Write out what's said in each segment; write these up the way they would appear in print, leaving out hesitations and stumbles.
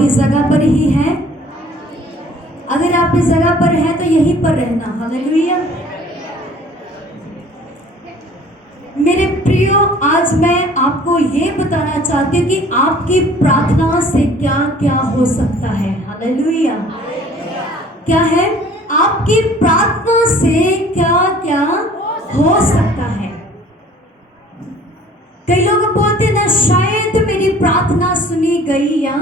आप इस जगह पर ही हैं? अगर आप इस जगह पर हैं तो यहीं पर रहना। हालेलुया। मेरे प्रियो, आज मैं आपको ये बताना चाहती हूँ कि आपकी प्रार्थना से क्या क्या हो सकता है। हालेलुया। क्या है? आपकी प्रार्थना से क्या क्या हो सकता है। कई लोग बोलते हैं ना, शायद मेरी प्रार्थना सुनी गई या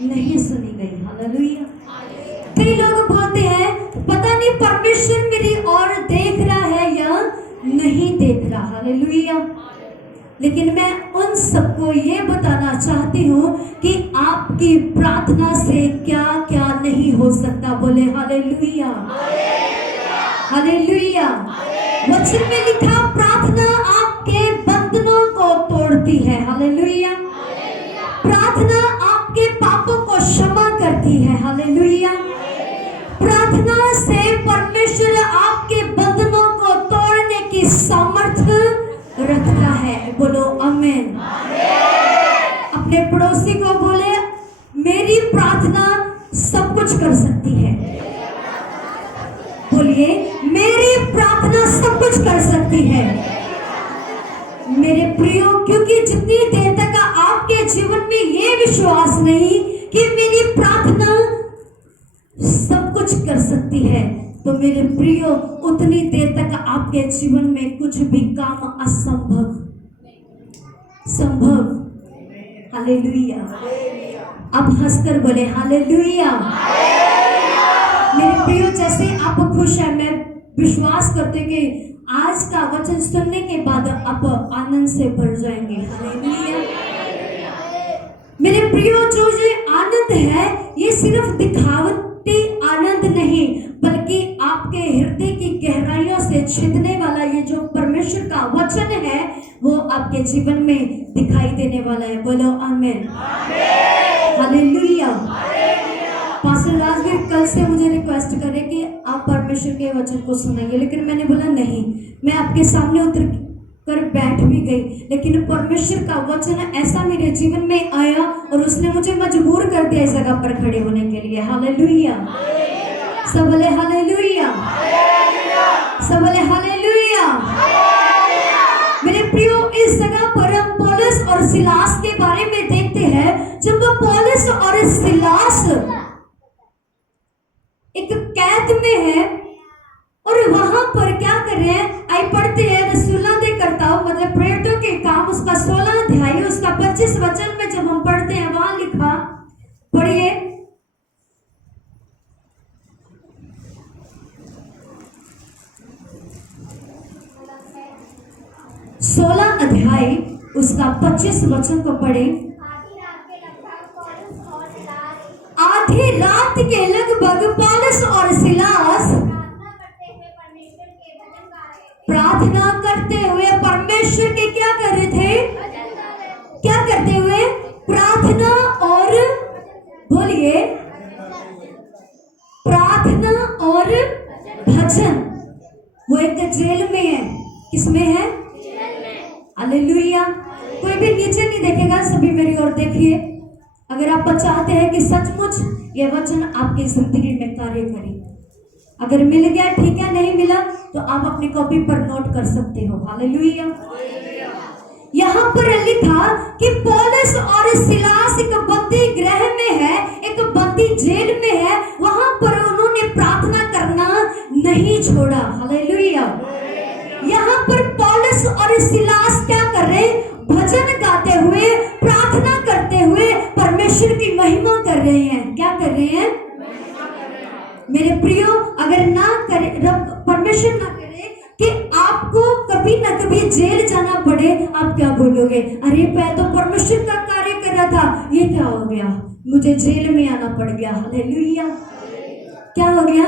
नहीं सुनी गई। हालेलुया। कई लोग बोलते हैं पता नहीं परमेश्वर मेरी ओर देख रहा है या नहीं देख रहा। हालेलुया। लेकिन मैं उन सबको ये बताना चाहती हूँ कि आपकी प्रार्थना से क्या क्या नहीं हो सकता। बोले हालेलुया। हालेलुया। वचन में लिखा, प्रार्थना आपके बंधनों को तोड़ती है। हालेलुया। प्रार्थना आपके पापों को क्षमा करती है। हालेलुया। प्रार्थना से परमेश्वर आपके बंधनों को तोड़ने की सामर्थ्य रखता है। बोलो आमीन। अपने पड़ोसी को बोले, मेरी प्रार्थना सब कुछ कर सकती है। बोलिए, मेरी प्रार्थना सब कुछ कर सकती है। मेरे प्रियो, क्योंकि जितनी देर तक आपके जीवन में ये विश्वास नहीं कि मेरी प्रार्थना सब कुछ कर सकती है, तो मेरे प्रियो, उतनी देर तक आपके जीवन में कुछ भी काम असंभव संभव। हालेलुया। अब हंसकर बोले हालेलुया। मेरे प्रियो, जैसे आप खुश हैं, मैं विश्वास करते कि आज का वचन सुनने के बाद आप आनंद से भर जाएंगे। हालेलुया। मेरे प्रियो, जो ये आनंद है, ये सिर्फ दिखावटी आनंद नहीं, बल्कि आपके हृदय की गहराइयों से छिदने वाला ये जो परमेश्वर का वचन है, वो आपके जीवन में दिखाई देने वाला है। बोलो आमीन। हालेलुया। पास्टर राजवीर कल से मुझे रिक्वेस्ट करे कि आप परमेश्वर के वचन को सुनाइए, लेकिन मैंने बोला नहीं, मैं आपके सामने उतर कर बैठ भी गई, लेकिन परमेश्वर का वचन ऐसा मेरे जीवन में आया और उसने मुझे मजबूर कर दिया इस जगह पर खड़े होने के लिए। हालेलुया। सब बोले हालेलुया। सब बोले हालेलुया। मेरे प्रियो, इस जगह पर हम पौलुस और सिलास के बारे में देखते हैं। जब पौलुस और सिलास एक कैद में है और वहां पर क्या कर रहे हैं, आई पढ़ते हैं रसूलों के करताव, मतलब प्रेरितों के काम, उसका 16 अध्याय उसका 25 वचन में जब हम पढ़ते हैं, वहां लिखा, पढ़िए, सोलह अध्याय उसका 25 वचन को पढ़े। आधी रात के लगभग पौलुस और सिलास प्रार्थना करते हुए परमेश्वर के क्या कर रहे थे? क्या करते हुए? प्रार्थना और, बोलिए, प्रार्थना और भजन। वो एक जेल में है। किसमें है? हालेलुया। कोई भी नीचे नहीं देखेगा, सभी मेरी ओर देखिए। अगर आप चाहते हैं कि सचमुच ये वचन आपकी जिंदगी में कार्य करे, अगर मिल गया ठीक है, नहीं मिला तो आप अपनी कॉपी पर नोट कर सकते हो। हालेलुया। यहाँ पर लिखा कि पौलुस और सिलास एक बंदी गृह में है, एक बंदी जेल में है, वहां पर उन्होंने प्रार्थना करना नहीं छोड़ा। हालेलुया। यहाँ पर पौलुस और सिलास क्या कर रहे? भजन गाते हुए, प्रार्थना करते हुए परमेश्वर की महिमा कर रहे हैं। क्या कर रहे हैं? मेरे प्रियो, अगर ना करे, रब परमेश्वर ना करे कि आपको कभी ना कभी जेल जाना पड़े, आप क्या बोलोगे? अरे मैं तो परमेश्वर का कार्य कर रहा था, ये क्या हो गया, मुझे जेल में आना पड़ गया। हालेलुया। क्या हो गया?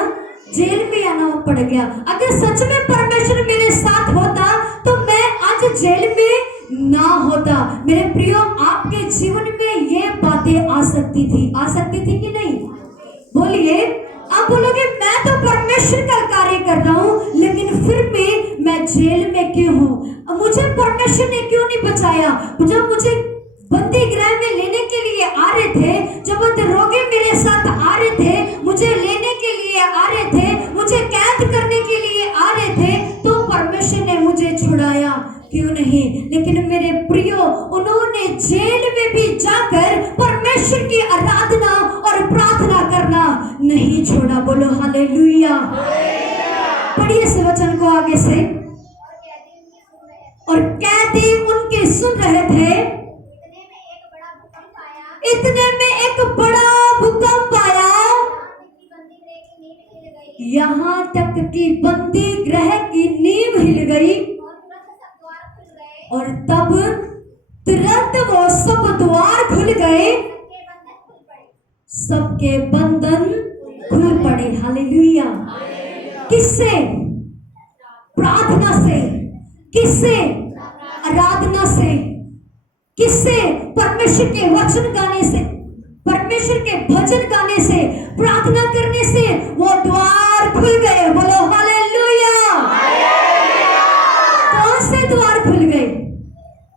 जेल में आना पड़ गया। अगर सच में परमेश्वर मेरे साथ होता तो मैं आज जेल में ना होता। मेरे प्रियो, आपके जीवन में ये बातें आ सकती थी कि नहीं? बोलिए। आप बोलोगे मैं तो परमेश्वर का कार्य कर रहा हूँ, लेकिन फिर भी मैं जेल में क्यों हूँ? मुझे परमेश्वर ने क्यों नहीं बचाया? जब मुझे बंदी गृह में लेने के लिए आ रहे थे, जब दरोगे मेरे साथ आ रहे थे, मुझे लेने के लिए आ रहे थे, मुझे कैद करने के लिए आ रहे थे, तो परमेश्वर ने मुझे छुड़ाया, क्यों नहीं। लेकिन मेरे प्रियो, उन्होंने जेल में भी जाकर परमेश्वर की आराधना और प्रार्थना करना नहीं छोड़ा। बोलो हालेलुया। पढ़िए इस वचन को आगे से। और कैदी उनके सुन रहे थे, इतने में एक बड़ा भूकंप आया, यहाँ तक कि बंदी गृह की नींव हिल गई, और तब तुरंत वो सब द्वार खुल गए, सबके बंधन खुल पड़े। हालेलुया। किससे? प्रार्थना से। किससे? आराधना से। किससे? परमेश्वर के वचन गाने से, परमेश्वर के भजन गाने से, प्रार्थना करने से वो द्वार खुल गए। बोलो हालेलुया। कौन से द्वार खुल गए?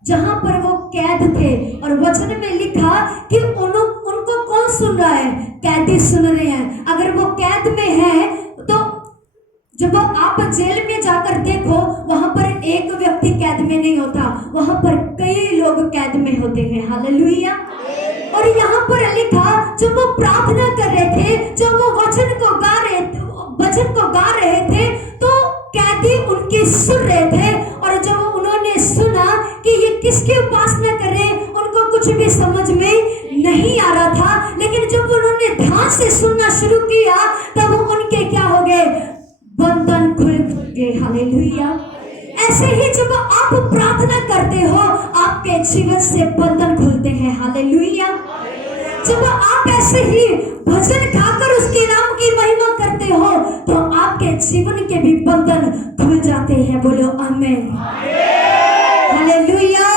जहां पर वो कैद थे, और वचन में लिखा कि उनको कौन सुन रहा है? कैदी सुन रहे हैं। अगर वो कैद में है तो जब आप जेल में जाकर देखो, वहां पर एक व्यक्ति कैद में नहीं होता, वहां पर कई लोग कैद में होते हैं। हालेलुया। और यहाँ पर लिखा, जब वो प्रार्थना कर रहे थे, जब वो वचन को गा रहे थे, तो कैदी उनकी सुन रहे थे। और जब उन्होंने सुना कि ये किसकी उपासना कर रहे हैं, उनको कुछ भी समझ में नहीं आ रहा था, लेकिन जब उन्होंने ध्यान से सुनना शुरू किया, तब उनके क्या हो गए? बंधन खुल गए। हालेलुया। ऐसे ही जब आप प्रार्थना करते हो, आपके जीवन से बंधन खुलते हैं। हालेलुया। जब आप ऐसे ही भजन गाकर उसके नाम की महिमा करते हो, तो आपके जीवन के भी बंधन खुल जाते हैं। बोलो आमीन। हालेलुया।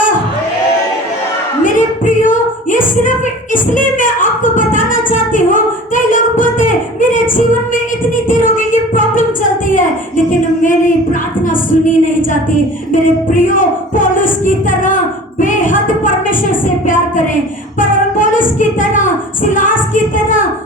मेरे प्रियो, ये सिर्फ इसलिए मैं आपको बताना चाहती हूँ, कई लोग बोलते हैं मेरे जीवन में इतनी देर हो गई ये प्रॉब्लम चलती है, लेकिन मेरी प्रार्थना सुनी नहीं जाती। मेरे प्रियो, पौलुस की तरह बेहद परमेश्वर से प्यार करें, पर पौलुस की तरह, सिलास की तरह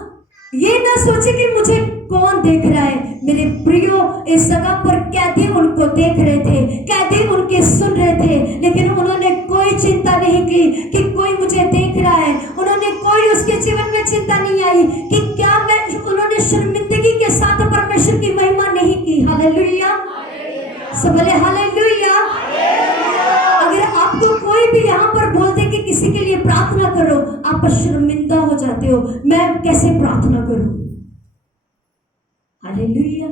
ये ना सोचे कि मुझे कौन देख रहा है। मेरे प्रियो, इस जगह पर कैदी उनको देख रहे थे, कैदी उनके सुन रहे थे, लेकिन उन्होंने कोई चिंता नहीं की कि कोई मुझे देख रहा है। उन्होंने कोई उसके जीवन में चिंता नहीं आई कि क्या मैं, उन्होंने शर्मिंदगी के साथ परमेश्वर की महिमा नहीं की। हालेलुया। सब बोले हालेलुया। अगर आपको कोई भी यहाँ पर बोल दे कि किसी के लिए प्रार्थना करो, आप शर्मिंदा हो जाते हो, मैं कैसे प्रार्थना करूं? हालेलुया।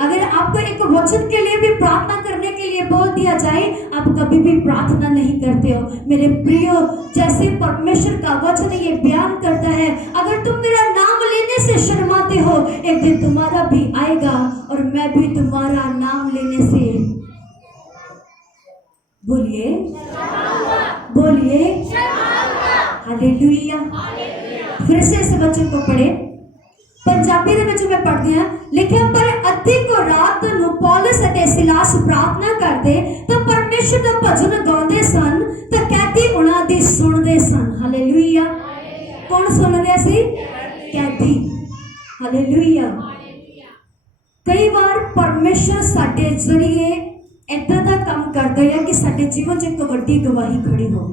अगर आपको एक वचन के लिए भी प्रार्थना करने के लिए बोल दिया जाए, आप कभी भी प्रार्थना नहीं करते हो। मेरे प्रियो, जैसे परमेश्वर का वचन ये बयान करता है, अगर तुम मेरा नाम लेने से शर्माते हो, एक दिन तुम्हारा भी आएगा और मैं भी तुम्हारा नाम लेने से, बोलिए बोलिए हालेलुया। फिर से इस वचन को पढ़े, पंजाबी ਦੇ ਵਿੱਚ मैं पढ़ती हूं। लिखिया, पर अद्धी को रात ਨੂੰ पौलुस ਅਤੇ सिलास प्रार्थना करते तो परमेश्वर ਦਾ भजन गाਉਂਦੇ ਸਨ, ਤਾਂ कैदी ਉਹਨਾਂ ਦੀ ਸੁਣਦੇ ਸਨ। हालेलुया। कौन सुन रहा सी? कैदी। हालेलुया। कई बार परमेश्वर साडे जरिए इदां दा काम करता है कि साडे जीवन च एक वड्डी गवाही खड़ी हो।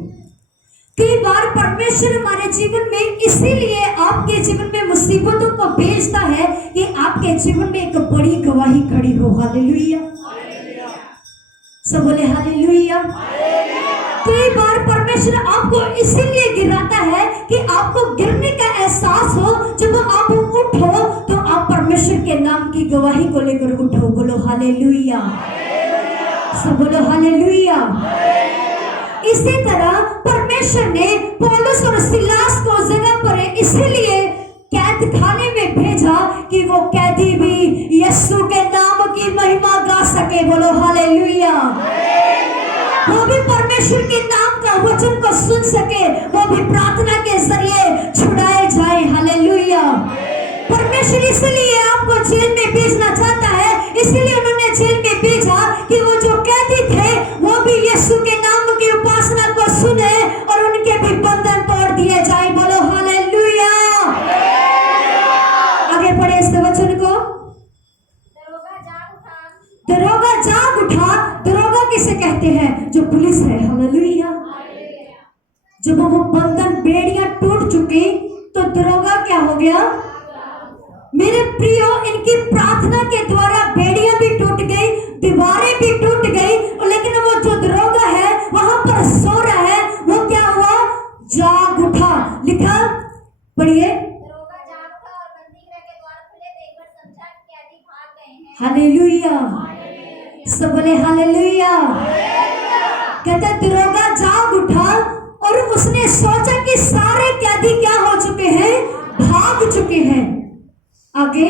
कई बार परमेश्वर हमारे जीवन में इसीलिए आपके जीवन में मुसीबतों को भेजता है कि आपके जीवन में एक बड़ी गवाही खड़ी हो। हालेलुया। सब बोले हालेलुया। कई बार परमेश्वर आपको इसीलिए गिराता है कि आपको गिरने का एहसास हो। जब आप उठो तो आप परमेश्वर के नाम की गवाही को लेकर उठो। बोलो हालेलुया। सब बोलो हालेलुया। इसी तरह परमेश्वर ने पौलुस और सिलास को जगह पर इसीलिए कैद खाने में भेजा कि वो कैदी भी यीशु के नाम की महिमा गा सके। बोलो हालेलुया। वो भी परमेश्वर के नाम का वचन को सुन सके, वो भी प्रार्थना के जरिए छुड़ाए जाए। हालेलुया। परमेश्वर इसलिए आपको जेल में भेजना चाहता है, इसलिए उन्होंने जेल में भेजा कि वो जो कैदी थे वो भी यीशु के नाम की उपासना को सुने और उनके भी बंधन तोड़ दिए जाए। बोलो हालेलुया। जब वो बंधन बेड़ियां टूट चुकी तो दरोगा क्या हो गया? मेरे प्रियो, इनकी प्रार्थना के द्वारा बेड़ियां भी टूट गई, दीवारें भी टूट गई, लेकिन वो जो दरोगा है वहां पर सो रहा है, वो क्या हुआ? जाग उठा। लिखा, पढ़िए। दरोगा जाग उठा और बंदी गृह के द्वार खुले देखकर समझा कि कैदी भाग गए हैं। हालेलुया। सब बोले हालेलुया। कहता दरोगा जाग उठा और उसने सोचा कि सारे कैदी क्या हो चुके हैं? भाग चुके हैं। आगे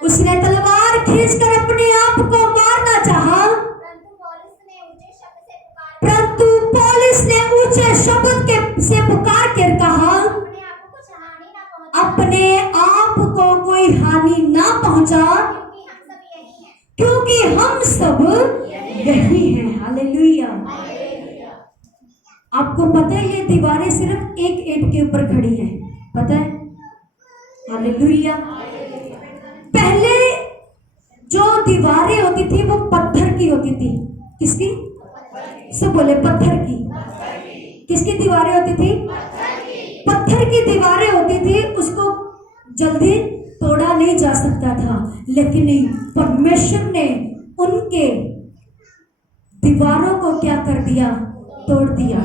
उसने तलवार खींचकर अपने आप को मारना चाहा, परंतु पौलुस ने ऊंचे शब्द से पुकार कर कहा, अपने आप को कोई हानि ना पहुंचा, क्योंकि हम सब यही हैं। हालेलुया। आपको पता है ये दीवारें सिर्फ एक ईंट के ऊपर खड़ी हैं, पता है? हालेलुया। पहले जो दीवारें होती थी वो पत्थर की होती थी। किसकी? सब बोले पत्थर की। किसकी दीवारें होती थी? पत्थर की दीवारें होती थी। उसको जल्दी तोड़ा नहीं जा सकता था, लेकिन परमेश्वर ने उनके दीवारों को क्या कर दिया? तोड़ दिया।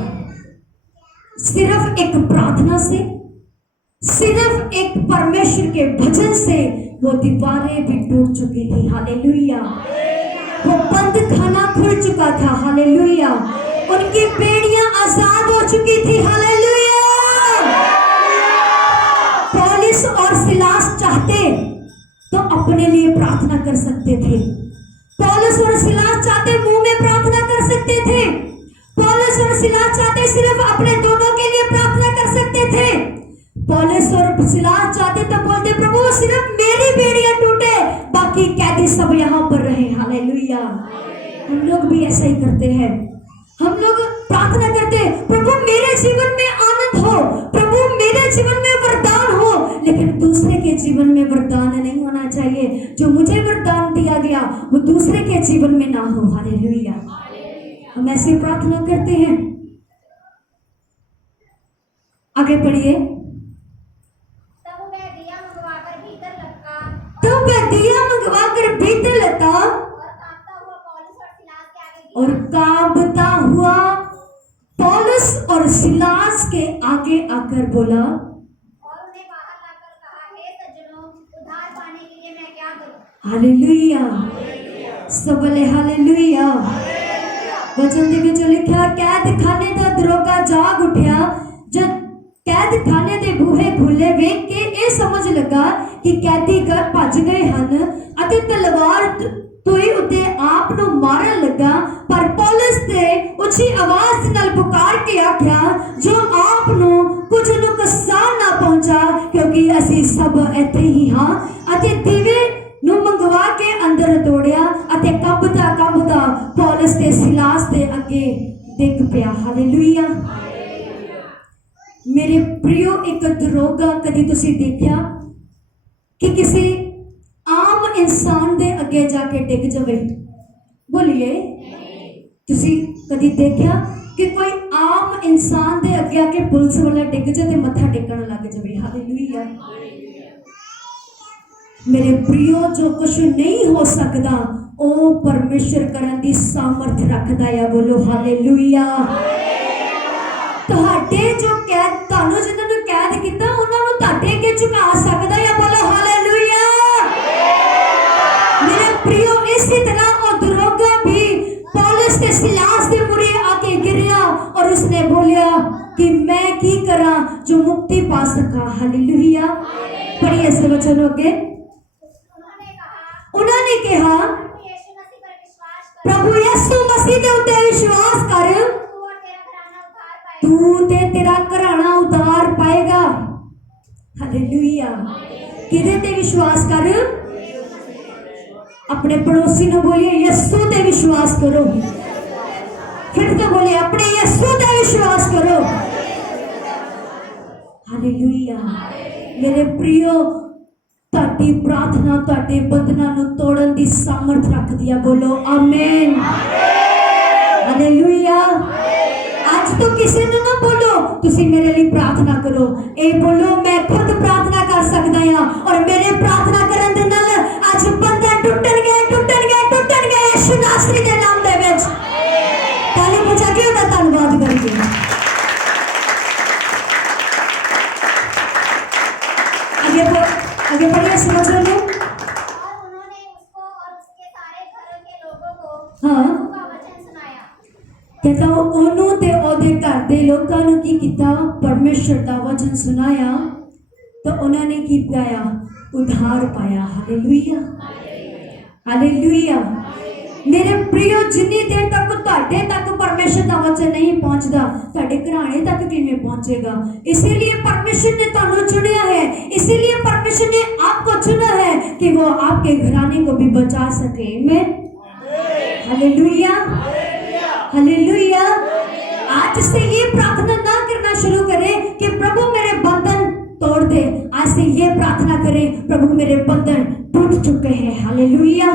सिर्फ एक प्रार्थना से, सिर्फ एक परमेश्वर के भजन से वो दीवारें भी टूट चुकी थी। हालेलुया। वो बंद खाना खुल चुका था। हालेलुया। उनकी बेड़ियां आजाद हो चुकी थी। हालेलुया। पौलुस और सिलास चाहते तो अपने लिए प्रार्थना कर सकते थे। पौलुस और सिलास चाहते मुंह में प्रार्थना कर सकते थे। पौलुस और सिलास चाहते सिर्फ अपने दोनों के लिए प्रार्थना कर सकते थे। पौलुस और सिलास चाहते तो बोलते, प्रभु सिर्फ मेरी बेड़ियां टूटे, बाकी कैदी सब यहाँ पर रहे। हालेलुया। हम लोग भी ऐसा ही करते हैं। हम लोग प्रार्थना करते हैं, प्रभु मेरे जीवन में आनंद हो, प्रभु मेरे जीवन में वरदान हो, लेकिन दूसरे के जीवन में वरदान नहीं होना चाहिए। जो मुझे वरदान दिया गया वो दूसरे के जीवन में ना हो। हालेलुया। हम ऐसे प्रार्थना करते हैं। आगे पढ़िए। तब वह दिया मंगवाकर भीतर लता और कांपता हुआ पौलुस और सिलास के आगे आकर बोला, और उन्हें बाहर लाकर कहा, हे सज्जनों, उद्धार पाने के लिए मैं क्या करूं? हालेलुया। सब बोले हालेलुया। वचन दे विच लिखा, कैद खाने दा दरोगा जाग उठिया। जब कैद खाने दे बूहे खुले वेख के ये समझ लगा कि कैदी घर भज गए हन अते तलवार तोई उते आप नु मारन लगा, पर पौलुस ने उची आवाज नाल पुकार के आख्या, जो आप नु कुछ नुकसान ना पहुंचा, क्योंकि असी सब इथे ही हां। अते दीवे नु मंगवा के अंदर दौड़िया अते कंबदा पौलुस ते सिलास दे अगे डिग पिया। हालेलुया। मेरे प्रियो, एक दरोगा कदी तुसी देखा कि किसी आम इंसान दे अगे जाके डिग जावे? बोलिए, तुसी कदी देखा कि कोई आम इंसान दे अगे आके पुलिस वाला डिग जाए ते मत्था टेकन लग जावे? हालेलुया। मेरे प्रियो, जो कुछ नहीं हो सकता ओ परमेश्वर करन दी सामर्थ रखदा है। बोलो हालेलुया। ਤੁਹਾਡੇ जो कैद ਤੁਹਾਨੂੰ ਜਿਨ੍ਹਾਂ ਨੂੰ कैद ਕੀਤਾ ਉਹਨਾਂ ਨੂੰ ਤੁਹਾਡੇ ਅੱਗੇ ਝੁਕਾ ਸਕਦਾ ਹੈ। बोलो हालेलुया। मेरे प्रियो, इसी तरह और दरोगा भी पौलुस के सिलास के मुरे आके गिरया और उसने बोलिया कि मैं की करा जो मुक्ति पा सका। हालेलुया। पढ़िए इस वचन के। उन्होंने कहा, प्रभु यीशु मसीह के उत्ते विश्वास कर, तू ते तेरा घराना उद्धार पाएगा। हालेलुया। किदे ते विश्वास कर? अपने पड़ोसी ने बोलिए, यीशु ते विश्वास करो। फिर तो बोले, अपने यीशु ते विश्वास करो। हालेलुया। मेरे प्रियो, ताटी प्रार्थना ताटे बंधना नु तोड़न दी सामर्थ रख दिया। बोलो आमीन। हालेलुया। आज तो किसी ने ना बोलो तुसी मेरे लिए प्रार्थना करो, ए बोलो मैं खुद प्रार्थना कर सकदा हां और मेरे प्रार्थना करन दे नाल आज बंधन टुटन गए यीशु नासरी दे नाम दे विच। ताली बजा के ओदा धन्यवाद करिए। आगे बढ़िए समझ लो। और उन्होंने उसको और उसके सारे घर के लोगों को हाँ प्रभु का वचन सुनाया। कहता ओनू ते ओदे घर दे लोकां नू की कीता, परमेश्वर दा वचन सुनाया तो उन्होंने की पाया, उद्धार पाया। Hallelujah hallelujah. मेरे प्रियो जिन्नी देर तक तुहाडे तक परमेश्वर दा वचन नहीं पहुंचदा, तुहाडे घराने तक किवें पहुंचेगा। इसीलिए परमेश्वर ने तुहानू चुनिया है, इसीलिए परमेश्वर ने आपको चुना है कि वो आपके घराने को भी बचा सके। आमीन हालेलुया हालेलुया। आज से ये प्रार्थना ना करना शुरू करें कि प्रभु मेरे बंधन तोड़ दे, आज से ये प्रार्थना करें प्रभु मेरे बंधन टूट चुके हैं। हालेलुया।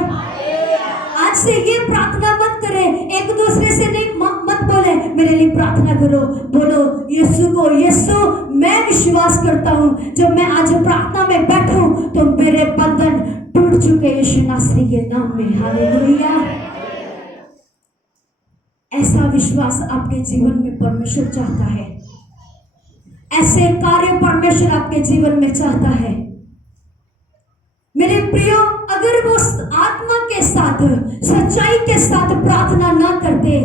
आज से ये प्रार्थना मत करें, एक दूसरे से नहीं मत बोले मेरे लिए प्रार्थना करो, बोलो यीशु को, यीशु मैं विश्वास करता हूँ जब मैं आज प्रार्थना में बैठूं तो मेरे बंधन टूट चुके यीशु नासरी के नाम में। हालेलुया। ऐसा विश्वास आपके जीवन में परमेश्वर चाहता है, ऐसे कार्य परमेश्वर आपके जीवन में चाहता है। मेरे प्रियो, अगर वो आत्मा के साथ सच्चाई के साथ प्रार्थना ना करते,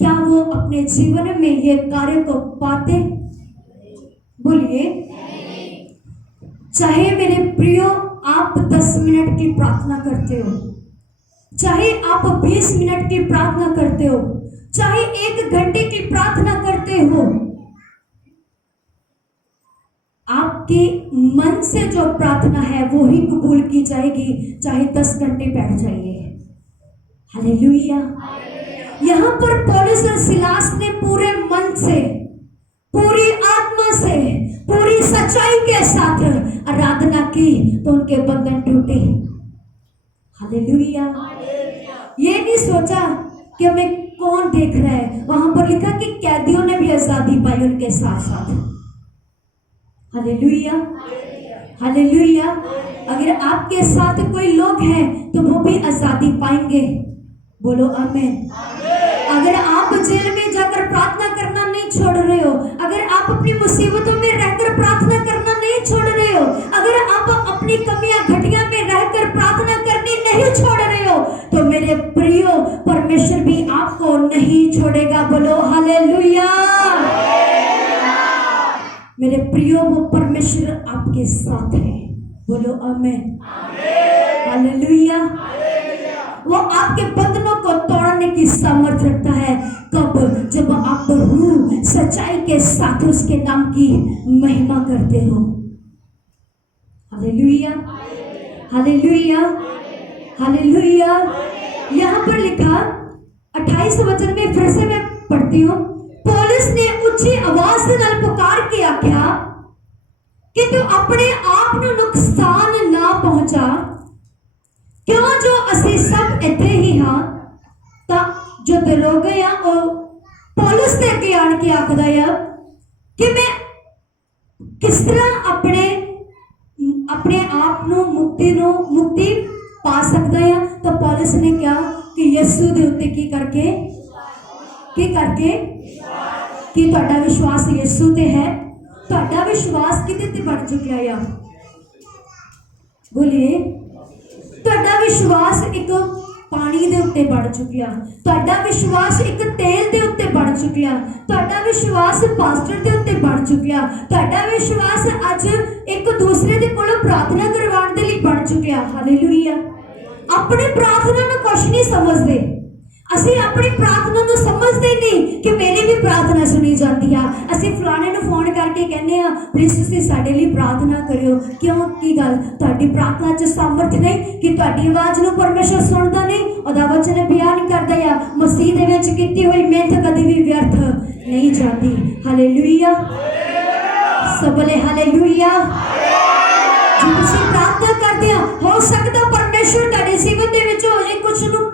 क्या वो अपने जीवन में ये कार्य को पाते? बोलिए। चाहे मेरे प्रियो आप 10 मिनट की प्रार्थना करते हो, चाहे आप 20 मिनट की प्रार्थना करते हो, चाहे 1 घंटे की प्रार्थना करते हो, आपके मन से जो प्रार्थना है वो ही कबूल की जाएगी, चाहे 10 घंटे बैठ जाइए। हालेलुया। यहाँ पर पौलुस और सिलास ने पूरे मन से, पूरी आत्मा से, पूरी सच्चाई के साथ आराधना की तो उनके बंधन टूटे। हालेलुया। ये नहीं सोचा कि हमें कौन देख रहा है, वहां पर लिखा कि कैदियों ने भी आजादी पाई उनके साथ साथ। Hallelujah hallelujah. अगर आपके साथ कोई लोग हैं तो वो भी आजादी पाएंगे। बोलो आमीन। अगर आप जेल में जाकर प्रार्थना करना नहीं छोड़ रहे हो, अगर आप अपनी मुसीबतों में रहकर प्रार्थना करना नहीं छोड़ रहे हो, अगर आप अपनी कमियां घटिया में रहकर प्रार्थना करनी नहीं छोड़ रहे हो, तो मेरे प्रियो परमेश्वर भी आपको नहीं छोड़ेगा। बोलो हालेलुया। मेरे प्रियो वो परमेश्वर आपके साथ है। बोलो आमीन हालेलुया। वो आपके बंधनों को तोड़ने की सामर्थ्य रखता है। कब? जब आप रूह सच्चाई के साथ उसके नाम की महिमा करते हो। Hallelujah hallelujah hallelujah. यहाँ पर लिखा 28 वचन में फिर से मैं पढ़ती हूँ। पौलुस ने ऊंची आवाज से नाल पुकार के आख्या कि तू अपने आप ਨੂੰ नुकसान ना पहुंचा, क्यों जो असी सब इथे ही हाँ। ता जो दरोगे आ ओ पौलुस दे अगे आण के आखदा है कि मैं किस तरह अपने आप ਨੂੰ मुक्ति पा सकदा है। तो पौलुस ने कहा कि यीशु दे उत्ते की करके कि तुहाडा विश्वास यीशु ते है। तुहाडा विश्वास किते ते बढ़ चुकिया है? बोलिए। तुहाडा विश्वास एक पानी दे उत्ते बढ़ चुकिया, तुहाडा विश्वास एक तेल दे उत्ते बढ़ चुकिया, तुहाडा विश्वास पास्टर दे उत्ते बढ़ चुकिया, तुहाडा विश्वास अज एक दूसरे दे कोलों प्रार्थना करवाउण दे लई बढ़ चुकिया। हालेलुया। अपनी प्रार्थना नूं कुछ नहीं समझदे, असी अपनी प्रार्थना नूं समझदे नहीं कि मेरी भी प्रार्थना सुनी जाती है। असी फलाने नूं फोन करके कहने आ प्लीज तुसीं साडे लई प्रार्थना करियो। क्यों? की गल? तुहाडी प्रार्थना च सामर्थ नहीं कि तुहाडी आवाज नूं परमेश्वर सुनदा नहीं। ओहदा वचन बयान करदा है मसीह दे विच कीती होई मेहनत कदी भी व्यर्थ नहीं जाती। हालेलुया। सबले हालेलुया। जो तुसीं प्रार्थना करदे हो सकदा परमेश्वर तुहाडे जीवन दे विच हो जे कुछ नूं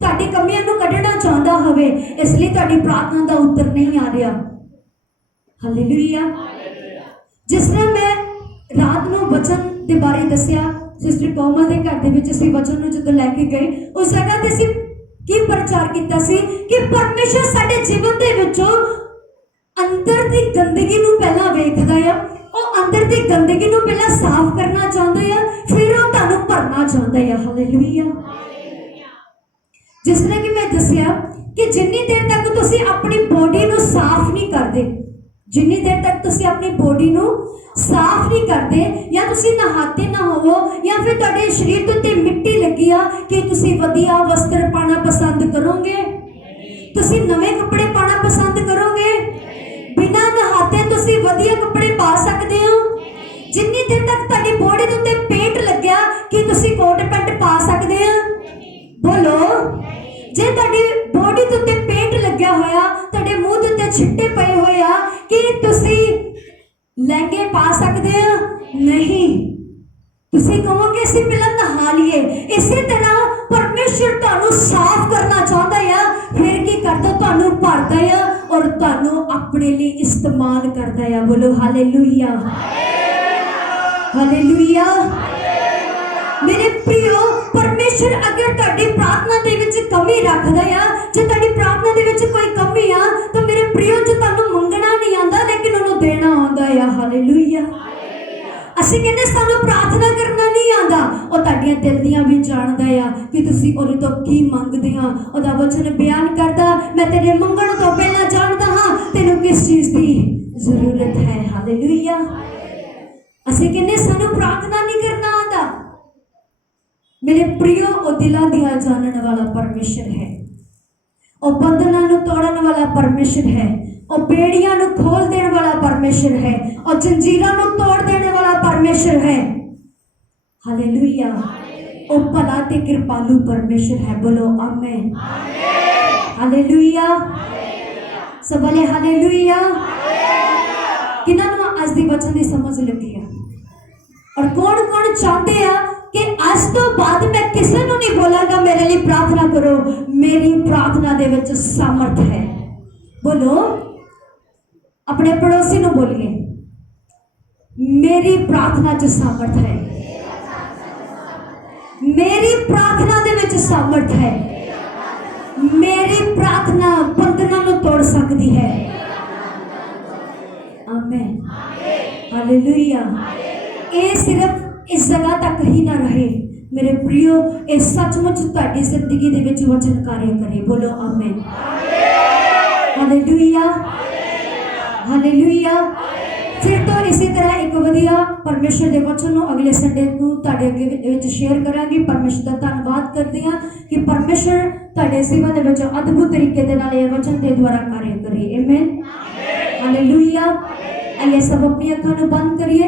ਤੁਹਾਡੀ ਕਮੀਆਂ ਨੂੰ ਕੱਢਣਾ ਚਾਹੁੰਦਾ ਹੋਵੇ, ਇਸ ਲਈ ਤੁਹਾਡੀ ਪ੍ਰਾਰਥਨਾ ਦਾ ਉੱਤਰ ਨਹੀਂ ਆ ਰਿਹਾ। ਹਾਲੇਲੂਇਆ। ਜਿਸ ਤਰ੍ਹਾਂ ਮੈਂ ਰਾਤ ਨੂੰ ਵਚਨ ਦੇ ਬਾਰੇ ਦੱਸਿਆ, ਸਿਸਟਰ ਕੋਮਲ ਦੇ ਘਰ ਦੇ ਵਿੱਚ ਅਸੀਂ ਵਚਨ ਨੂੰ ਜਦੋਂ ਲੈ ਕੇ ਗਏ, ਉਸ ਜਗ੍ਹਾ ਤੇ ਅਸੀਂ ਕੀ ਪ੍ਰਚਾਰ ਕੀਤਾ ਸੀ ਕਿ ਪਰਮੇਸ਼ਰ ਸਾਡੇ ਜੀਵਨ ਦੇ ਵਿੱਚੋਂ ਅੰਦਰ ਦੀ ਗੰਦਗੀ ਨੂੰ ਪਹਿਲਾਂ ਵੇਖਦਾ ਆ। ਉਹ ਅੰਦਰ ਦੀ ਗੰਦਗੀ ਨੂੰ ਪਹਿਲਾਂ ਸਾਫ਼ ਕਰਨਾ ਚਾਹੁੰਦਾ ਆ, ਫਿਰ ਉਹ ਤੁਹਾਨੂੰ ਭਰਨਾ ਚਾਹੁੰਦਾ ਆ। ਹਾਲੇਲੂਇਆ। ਜਿਸ ਤਰ੍ਹਾਂ ਕਿ ਮੈਂ ਦੱਸਿਆ ਕਿ ਜਿੰਨੀ ਦੇਰ ਤੱਕ ਤੁਸੀਂ ਆਪਣੀ ਬੋਡੀ ਨੂੰ ਸਾਫ਼ ਨਹੀਂ ਕਰਦੇ, ਜਿੰਨੀ ਦੇਰ ਤੱਕ ਤੁਸੀਂ ਆਪਣੀ ਬੋਡੀ ਨੂੰ ਸਾਫ਼ ਨਹੀਂ ਕਰਦੇ, ਜਾਂ ਤੁਸੀਂ ਨਹਾਤੇ ਨਾ ਹੋਵੋ, ਜਾਂ ਫਿਰ ਤੁਹਾਡੇ ਸਰੀਰ ਦੇ ਉੱਤੇ ਮਿੱਟੀ ਲੱਗੀ ਆ, ਕਿ ਤੁਸੀਂ ਵਧੀਆ ਵਸਤਰ ਪਾਣਾ ਪਸੰਦ ਕਰੋਗੇ? ਤੁਸੀਂ ਨਵੇਂ ਕੱਪੜੇ ਪਾਣਾ ਪਸੰਦ ਕਰੋਗੇ? ਬਿਨਾਂ ਨਹਾਤੇ ਤੁਸੀਂ ਵਧੀਆ ਕੱਪੜੇ ਪਾ ਸਕਦੇ ਹੋ? ਜਿੰਨੀ ਦੇਰ ਤੱਕ ਤੁਹਾਡੀ ਬੋਡੀ ਦੇ ਉੱਤੇ ਪੇਂਟ ਲੱਗਿਆ ਕਿ ਤੁਸੀਂ ਕੋਟ ਪੈਂਟ ਪਾ ਸਕਦੇ ਆ? ਬੋਲੋ। ਜੇ ਤੁਹਾਡੀ ਬੋਡੀ ਦੇ ਉੱਤੇ ਪੇਂਟ ਲੱਗਿਆ ਹੋਇਆ, ਤੁਹਾਡੇ ਮੂੰਹ ਦੇ ਉੱਤੇ ਛਿੱਟੇ ਪਏ ਹੋਏ ਆ, ਕਿ ਤੁਸੀਂ ਲਹਿੰਗੇ ਪਾ ਸਕਦੇ ਆ? ਨਹੀਂ। ਤੁਸੀਂ ਕਹੋਗੇ ਅਸੀਂ ਪਹਿਲਾਂ ਨਹਾ ਲਈਏ। ਇਸੇ ਤਰ੍ਹਾਂ ਪਰਮੇਸ਼ਰ ਤੁਹਾਨੂੰ ਸਾਫ਼ ਕਰਨਾ ਚਾਹੁੰਦਾ ਆ, ਫਿਰ ਕੀ ਕਰਦਾ? ਤੁਹਾਨੂੰ ਭਰਦਾ ਆ ਔਰ ਤੁਹਾਨੂੰ ਆਪਣੇ ਲਈ ਇਸਤੇਮਾਲ ਕਰਦਾ ਆ। ਬੋਲੋ ਹਾਲੇਲੂਇਆ, ਹਾਲੇਲੂਇਆ। ਮੇਰੇ ਪ੍ਰਿयो, ਪਰਮੇਸ਼ਰ ਅਗਰ ਤੁਹਾਡੀ ਪ੍ਰਾਰਥਨਾ ਦੇ ਵਿੱਚ ਕਮੀ ਰੱਖਦਾ ਆ, ਜੇ ਤੁਹਾਡੀ ਪ੍ਰਾਰਥਨਾ ਦੇ ਵਿੱਚ ਕੋਈ ਕਮੀ ਆ, ਤਾਂ ਮੇਰੇ ਪ੍ਰਿयो, ਜੋ ਤੁਹਾਨੂੰ ਮੰਗਣਾ ਨਹੀਂ ਆਉਂਦਾ ਲੇਕਿਨ ਉਹਨੂੰ ਦੇਣਾ ਆਉਂਦਾ ਆ। ਹਾਲੇਲੂਇਆ। ਅਸੀਂ ਕਹਿੰਦੇ ਸਾਨੂੰ ਪ੍ਰਾਰਥਨਾ ਕਰਨਾ ਨਹੀਂ ਆਉਂਦਾ, ਉਹ ਤੁਹਾਡੀਆਂ ਦਿਲ ਦੀਆਂ ਵੀ ਜਾਣਦਾ ਆ ਕਿ ਤੁਸੀਂ ਉਹਦੇ ਤੋਂ ਕੀ ਮੰਗਦੇ ਆ। ਉਹਦਾ ਵਚਨ ਬਿਆਨ ਕਰਦਾ, ਮੈਂ ਤੇਰੇ ਮੰਗਣ ਤੋਂ ਪਹਿਲਾਂ ਜਾਣਦਾ ਹਾਂ ਤੈਨੂੰ ਕਿਸ ਚੀਜ਼ ਦੀ ਜ਼ਰੂਰਤ ਹੈ। ਹਾਲੇਲੂਇਆ। ਅਸੀਂ ਕਹਿੰਦੇ ਸਾਨੂੰ ਪ੍ਰਾਰਥਨਾ ਨਹੀਂ ਕਰਨਾ ਆਉਂਦਾ। ਮੇਰੇ ਪ੍ਰਿयो, ਉਹ ਦਿਲਾਂ ਦੀਆਂ ਜਾਣਨ ਵਾਲਾ ਪਰਮੇਸ਼ਰ ਹੈ। ਉਹ ਬੰਧਨਾਂ ਨੂੰ ਤੋੜਨ ਵਾਲਾ ਪਰਮੇਸ਼ਰ ਹੈ। ਉਹ ਬੇੜੀਆਂ ਨੂੰ ਖੋਲ ਦੇਣ ਵਾਲਾ ਪਰਮੇਸ਼ਰ ਹੈ। ਉਹ ਜੰਜੀਰਾਂ ਨੂੰ ਤੋੜ ਦੇਣ ਵਾਲਾ ਪਰਮੇਸ਼ਰ ਹੈ। ਹਾਲੇਲੂਇਆ। ਉਹ ਭਲਾ ਤੇ ਕਿਰਪਾਲੂ ਪਰਮੇਸ਼ਰ ਹੈ। ਬੋਲੋ ਆਮੇਨ। ਹਾਲੇਲੂਇਆ। ਸਭ ਬੋਲੇ ਹਾਲੇਲੂਇਆ। ਕਿਹਨਾਂ ਨੂੰ ਅੱਜ ਦੀ ਵਚਨ ਦੀ ਸਮਝ ਲੱਗੀ ਆ? ਔਰ ਕੌਣ ਕੌਣ ਚਾਹੁੰਦੇ ਆ ਕਿ ਅੱਜ ਤੋਂ ਬਾਅਦ ਮੈਂ ਕਿਸੇ ਨੂੰ ਨਹੀਂ ਬੋਲਾਂਗਾ ਮੇਰੇ ਲਈ ਪ੍ਰਾਰਥਨਾ ਕਰੋ? ਮੇਰੀ ਪ੍ਰਾਰਥਨਾ ਦੇ ਵਿੱਚ ਸਾਮਰਥ ਹੈ। ਬੋਲੋ। ਆਪਣੇ ਪੜੋਸੀ ਨੂੰ ਬੋਲੀਏ, ਮੇਰੀ ਪ੍ਰਾਰਥਨਾ 'ਚ ਸਾਮਰਥ ਹੈ। ਮੇਰੀ ਪ੍ਰਾਰਥਨਾ ਦੇ ਵਿੱਚ ਸਾਮਰਥ ਹੈ। ਮੇਰੀ ਪ੍ਰਾਰਥਨਾ ਬੰਧਨਾਂ ਨੂੰ ਤੋੜ ਸਕਦੀ ਹੈ। ਆਮੇਨ। ਹਾਲੇਲੂਇਆ। ਇਹ ਸਿਰਫ ਇਸ ਜਗ੍ਹਾ ਤੱਕ ਹੀ ਨਾ ਰਹੇ ਮੇਰੇ ਪ੍ਰਿयो, ਇਹ ਸੱਚਮੁੱਚ ਤੁਹਾਡੀ ਜ਼ਿੰਦਗੀ ਦੇ ਵਿੱਚ ਵਚਨ ਕਾਰਜ ਕਰੇ। ਬੋਲੋ ਆਮੇਨ। Hallelujah, hallelujah. ਫਿਰ ਤੋਂ ਇਸੇ ਤਰ੍ਹਾਂ ਇੱਕ ਵਧੀਆ ਪਰਮੇਸ਼ਰ ਦੇ ਵਚਨ ਨੂੰ ਅਗਲੇ ਸੰਡੇ ਨੂੰ ਤੁਹਾਡੇ ਅੱਗੇ ਵਿੱਚ ਸ਼ੇਅਰ ਕਰਾਂਗੀ। ਪਰਮੇਸ਼ਰ ਦਾ ਧੰਨਵਾਦ ਕਰਦੀ ਹਾਂ ਕਿ ਪਰਮੇਸ਼ਰ ਤੁਹਾਡੇ ਜੀਵਨ ਦੇ ਵਿੱਚ ਅਦਭੁਤ ਤਰੀਕੇ ਦੇ ਨਾਲ ਇਹ ਵਚਨ ਦੇ ਦੁਆਰਾ ਕਾਰਜ ਕਰੇ। Amen, hallelujah. ਆइए सब अपनी अखा बंद करिए।